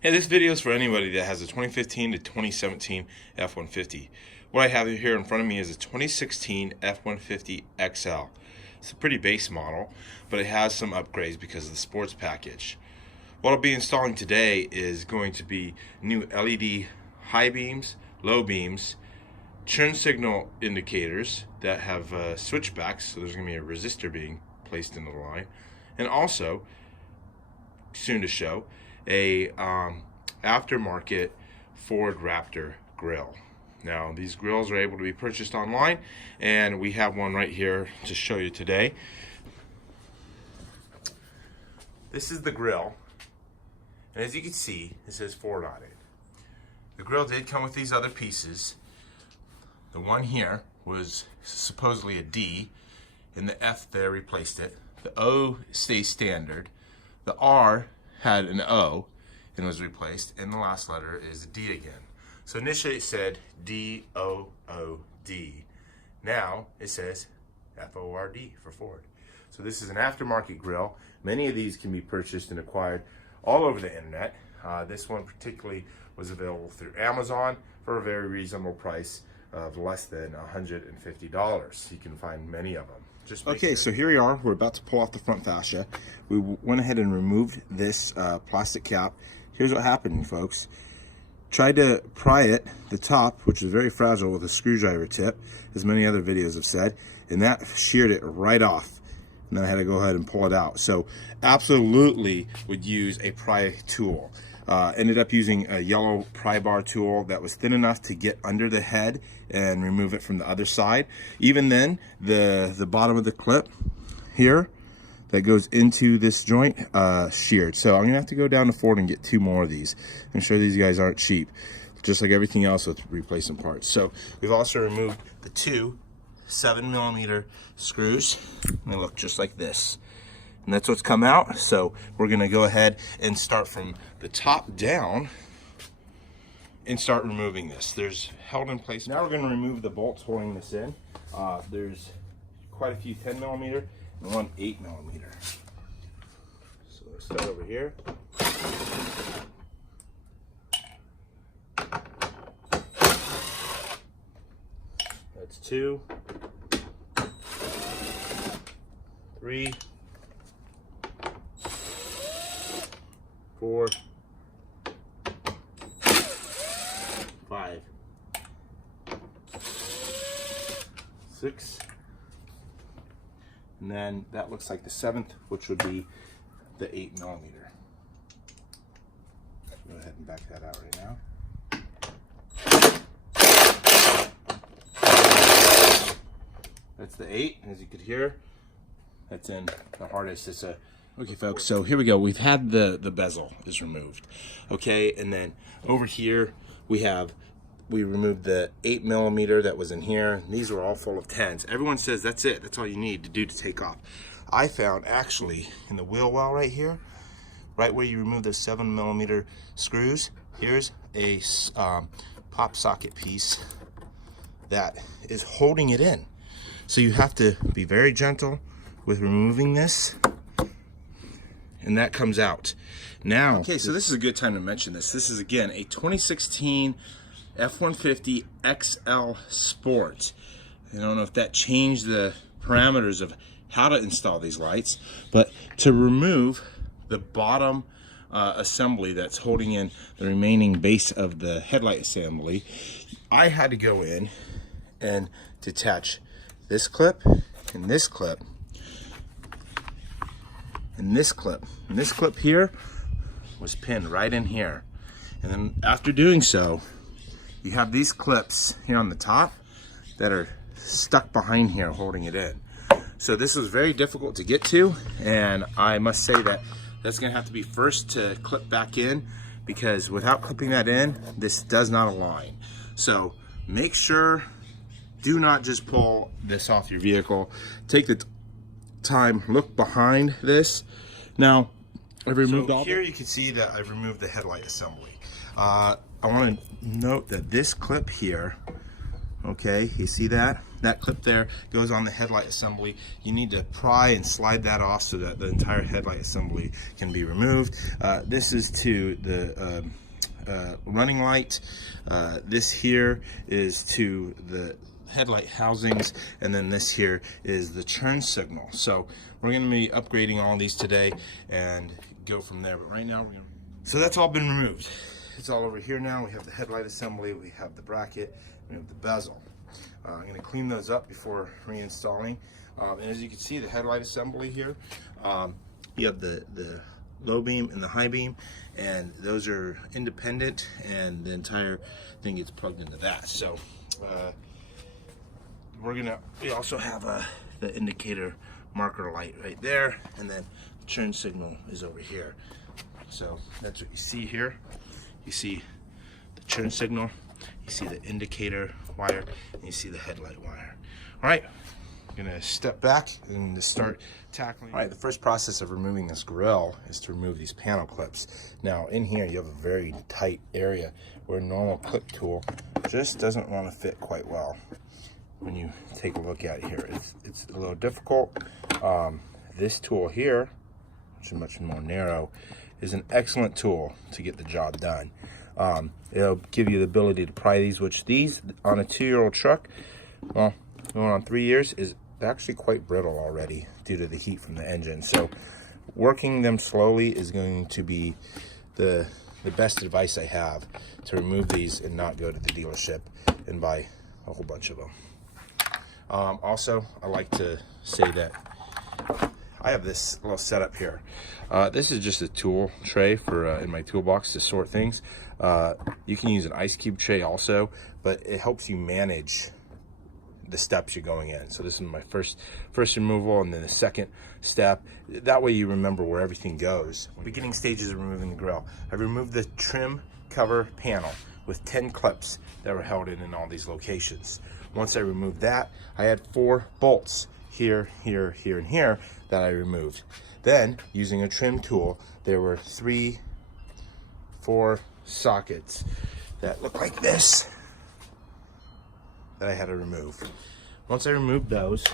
Hey, this video is for anybody that has a 2015 to 2017 F150. What I have here in front of me is a 2016 F150 XL. It's a pretty base model, but it has some upgrades because of the sports package. What I'll be installing today is going to be new LED high beams, low beams, turn signal indicators that have switchbacks, so there's going to be a resistor being placed in the line, and also, soon to show, a aftermarket Ford Raptor grill. Now these grills are able to be purchased online, and we have one right here to show you today. This is the grill, and as you can see, it says Ford on it. The grill did come with these other pieces. The one here was supposedly a D, and the F there replaced it. The O stays standard. The R had an O and was replaced, and the last letter is D again. So initially it said D-O-O-D. Now it says F-O-R-D for Ford. So this is an aftermarket grill. Many of these can be purchased and acquired all over the internet. This one particularly was available through Amazon for a very reasonable price of less than $150. You can find many of them. Okay, so here we are. We're about to pull off the front fascia. We went ahead and removed this plastic cap. Here's what happened, folks. Tried to pry it, the top, which is very fragile, with a screwdriver tip, as many other videos have said, and that sheared it right off. And then I had to go ahead and pull it out. So absolutely would use a pry tool. Ended up using a yellow pry bar tool that was thin enough to get under the head and remove it from the other side. Even then, the bottom of the clip here that goes into this joint sheared. So I'm gonna have to go down to Ford and get 2 more of these. I'm sure these guys aren't cheap, just like everything else with replacement parts. So we've also removed the 2 7mm screws, and they look just like this. And that's what's come out. So we're gonna go ahead and start from the top down and start removing this. There's held in place. Now we're gonna remove the bolts holding this in. There's quite a few 10mm and one 8mm. So let's start over here. That's 2, 3, 4, 5, 6, and then that looks like the 7th, which would be the 8mm. Go ahead and back that out right now. That's the 8, as you could hear. That's in the hardest. It's a Okay, folks, so here we go. We've had the bezel is removed. Okay, and then over here we removed the 8mm that was in here. These were all full of 10s. Everyone says that's it. That's all you need to do to take off. I found actually in the wheel well right here, right where you remove those 7mm screws, here's a pop socket piece that is holding it in. So you have to be very gentle with removing this, and that comes out. Now, okay, so this is a good time to mention this. This is, again, a 2016 F150 XL Sport. I don't know if that changed the parameters of how to install these lights, but to remove the bottom assembly that's holding in the remaining base of the headlight assembly, I had to go in and detach this clip and this clip and this clip. And this clip here was pinned right in here. And then after doing so, you have these clips here on the top that are stuck behind here holding it in. So this was very difficult to get to, and I must say that that's gonna have to be first to clip back in, because without clipping that in, this does not align. So make sure, do not just pull this off your vehicle. Take the time, look behind this. Now, I've removed all here. You can see that I've removed the headlight assembly. I want to note that this clip here, okay, you see that? that clip there goes on the headlight assembly. You need to pry and slide that off so that the entire headlight assembly can be removed. This is to the running light. This here is to the headlight housings, and then this here is the turn signal. So we're going to be upgrading all these today and go from there. But right now we're going to... So that's all been removed. It's all over here now. We have the headlight assembly, we have the bracket, we have the bezel. I'm going to clean those up before reinstalling. And as you can see, the headlight assembly here, you have the low beam and the high beam, and those are independent, and the entire thing gets plugged into that. So we also have the indicator marker light right there, and then the turn signal is over here. So that's what you see here. You see the turn signal, you see the indicator wire, and you see the headlight wire. All right, I'm gonna step back and start tackling. All right, the first process of removing this grille is to remove these panel clips. Now in here you have a very tight area where a normal clip tool just doesn't want to fit quite well. When you take a look at it here, it's a little difficult. This tool here, which is much more narrow, is an excellent tool to get the job done. It'll give you the ability to pry these, which these on a 2-year-old truck, well, going on 3 years, is actually quite brittle already due to the heat from the engine. So working them slowly is going to be the best advice I have to remove these and not go to the dealership and buy a whole bunch of them. Also, I like to say that I have this little setup here. This is just a tool tray for in my toolbox to sort things. You can use an ice cube tray also, but it helps you manage the steps you're going in. So this is my first removal, and then the second step. That way you remember where everything goes. Beginning stages of removing the grille. I removed the trim cover panel with 10 clips that were held in all these locations. Once I removed that, I had 4 bolts here, here, here, and here that I removed. Then, using a trim tool, there were 4 sockets that look like this that I had to remove. Once I removed those,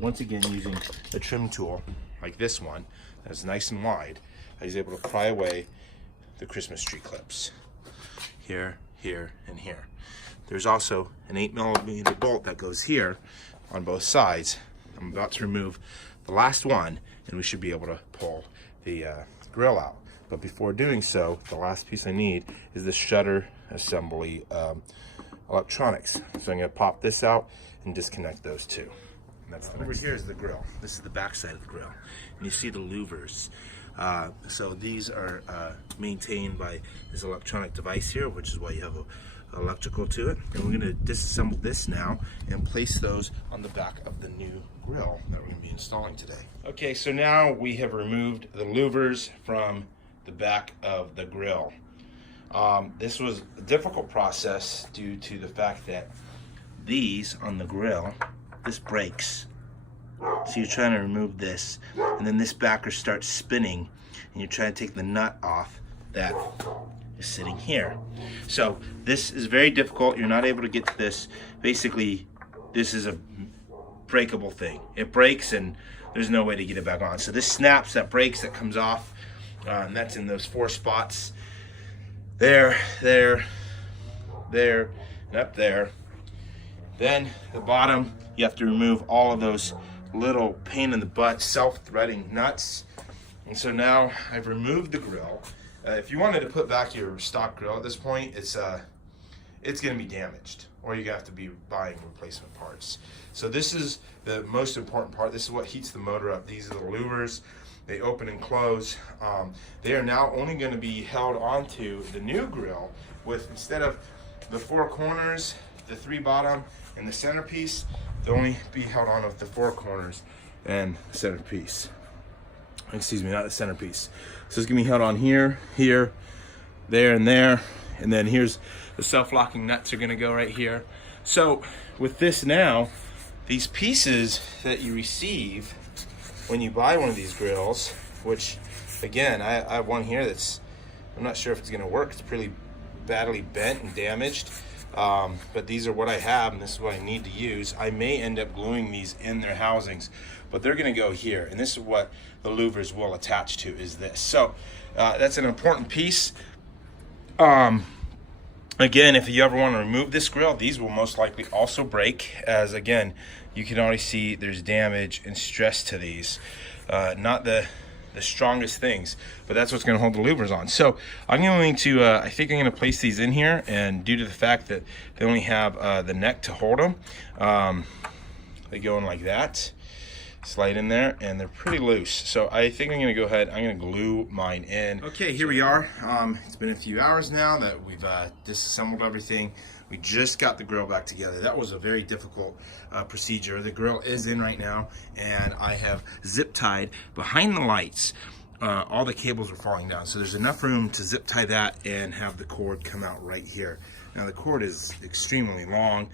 once again using a trim tool like this one that's nice and wide, I was able to pry away the Christmas tree clips here, here, and here. There's also an 8mm bolt that goes here on both sides. I'm about to remove the last one, and we should be able to pull the grille out. But before doing so, the last piece I need is the shutter assembly electronics. So I'm going to pop this out and disconnect those two. And that's over here is the grille. This is the back side of the grille, and you see the louvers. So these are maintained by this electronic device here, which is why you have a electrical to it. And we're going to disassemble this now and place those on the back of the new grille that we're going to be installing today. Okay, so now we have removed the louvers from the back of the grille. This was a difficult process due to the fact that these on the grille, this breaks. So you're trying to remove this, and then this backer starts spinning, and you're trying to take the nut off that is sitting here. So this is very difficult. You're not able to get to this. Basically, this is a breakable thing. It breaks, and there's no way to get it back on. So this snaps, that breaks, that comes off, and that's in those 4 spots. There, there, there, and up there. Then the bottom, you have to remove all of those little pain in the butt self-threading nuts. And so now I've removed the grille. If you wanted to put back your stock grille at this point, it's going to be damaged, or you're going to have to be buying replacement parts. So this is the most important part. This is what heats the motor up. These are the louvers. They open and close. They are now only going to be held onto the new grille with, instead of the 4 corners, the 3 bottom, and the centerpiece, they'll only be held on with the 4 corners and the centerpiece. Excuse me, not the centerpiece. So it's gonna be held on here, here, there, and there. And then here's the self-locking nuts are gonna go right here. So with this now, these pieces that you receive when you buy one of these grills, which again, I have one here that's, I'm not sure if it's gonna work. It's pretty badly bent and damaged. but these are what I have, and this is what I need to use. I may end up gluing these in their housings, but they're going to go here, and this is what the louvers will attach to, is this. So that's an important piece. Again, if you ever want to remove this grill, these will most likely also break, as again, you can already see there's damage and stress to these. Not the strongest things, but that's what's going to hold the louvers on. So I'm going to, I think I'm going to place these in here, and due to the fact that they only have the neck to hold them, they go in like that, slide in there, and they're pretty loose. So I think I'm going to go ahead, I'm going to glue mine in. Okay, here we are. It's been a few hours now that we've disassembled everything. We just got the grill back together. That was a very difficult procedure. The grill is in right now, and I have zip tied behind the lights. All the cables are falling down, so there's enough room to zip tie that and have the cord come out right here. Now the cord is extremely long.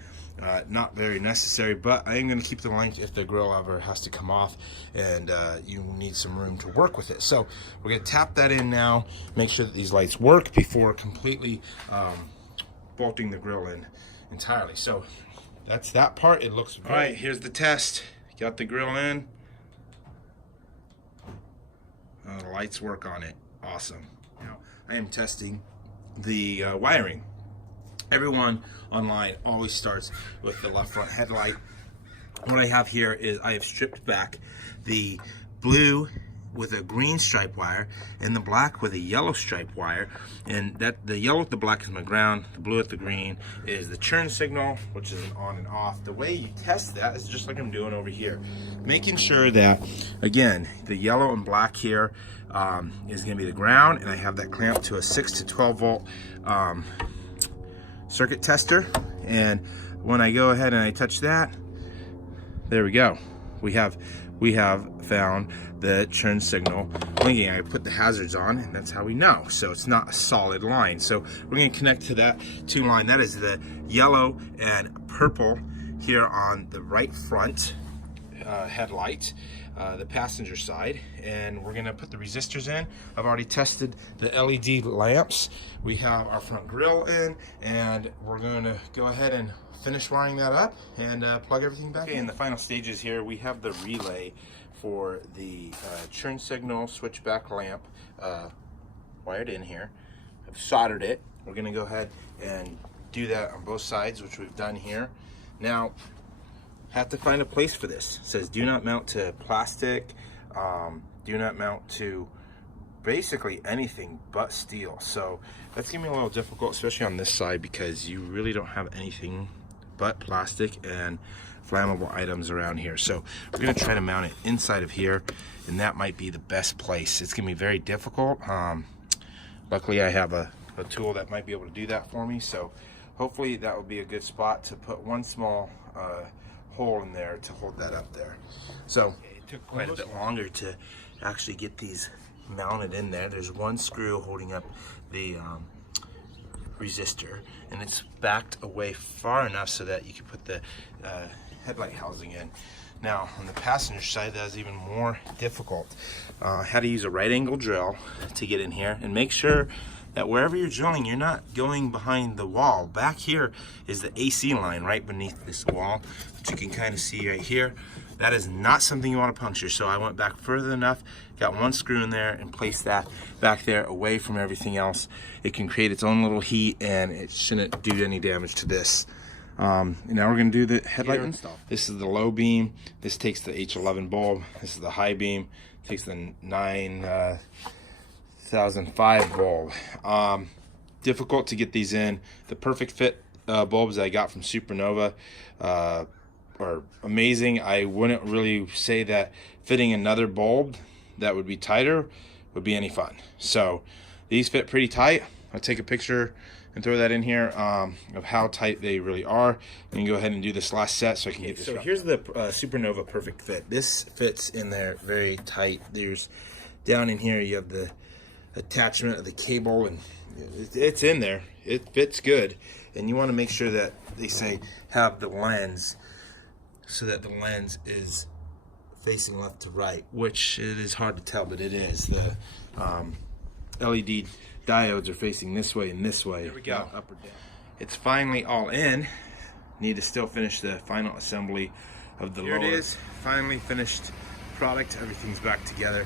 Not very necessary, but I am going to keep the length if the grill ever has to come off and you need some room to work with it. So we're going to tap that in now, make sure that these lights work before completely bolting the grill in entirely. So that's that part. It looks great. All right, here's the test. Got the grill in. The lights work on it. Awesome. Now I am testing the wiring. Everyone online always starts with the left front headlight. What I have here is I have stripped back the blue with a green stripe wire and the black with a yellow stripe wire, and that the yellow with the black is my ground, the blue with the green is the churn signal, which is an on and off. The way you test that is just like I'm doing over here, making sure that, again, the yellow and black here is going to be the ground, and I have that clamped to a 6 to 12 volt circuit tester, and when I go ahead and I touch that, there we go. We have found the churn signal blinking. I put the hazards on, and that's how we know. So it's not a solid line. So we're going to connect to that two line. That is the yellow and purple here on the right front headlight, the passenger side, and we're going to put the resistors in. I've already tested the LED lamps. We have our front grille in, and we're going to go ahead and finish wiring that up and plug everything back in. In the final stages here, we have the relay for the churn signal switchback lamp wired in here. I've soldered it. We're going to go ahead and do that on both sides, which we've done here. Now, have to find a place for this. It says do not mount to plastic, do not mount to basically anything but steel. So that's gonna be a little difficult, especially on this side, because you really don't have anything but plastic and flammable items around here. So we're gonna try to mount it inside of here, and that might be the best place. It's gonna be very difficult. Luckily I have a tool that might be able to do that for me, so hopefully that will be a good spot to put one small hole in there to hold that up there. So it took quite a bit longer to actually get these mounted in there. There's one screw holding up the resistor, and it's backed away far enough so that you can put the headlight housing in. Now on the passenger side, that's even more difficult. I had to use a right angle drill to get in here, and make sure that wherever you're drilling, you're not going behind the wall. Back here is the AC line right beneath this wall, which you can kind of see right here. That is not something you want to puncture. So I went back further enough, got one screw in there, and placed that back there away from everything else. It can create its own little heat, and it shouldn't do any damage to this. Now we're going to do the headlight install. This is the low beam. This takes the H11 bulb. This is the high beam. Takes the 9005 bulb. Difficult to get these in. The perfect fit bulbs I got from Supernova are amazing. I wouldn't really say that fitting another bulb that would be tighter would be any fun. So these fit pretty tight. I'll take a picture and throw that in here of how tight they really are. You can go ahead and do this last set so I can get this. So here's the Supernova perfect fit. This fits in there very tight. There's down in here you have the attachment of the cable, and it's in there. It fits good, and you want to make sure that they say have the lens so that the lens is facing left to right, which it is hard to tell, but it is. The LED diodes are facing this way and this way. There we go. Up or down. It's finally all in. Need to still finish the final assembly of the lower. Here it is, finally finished product. Everything's back together.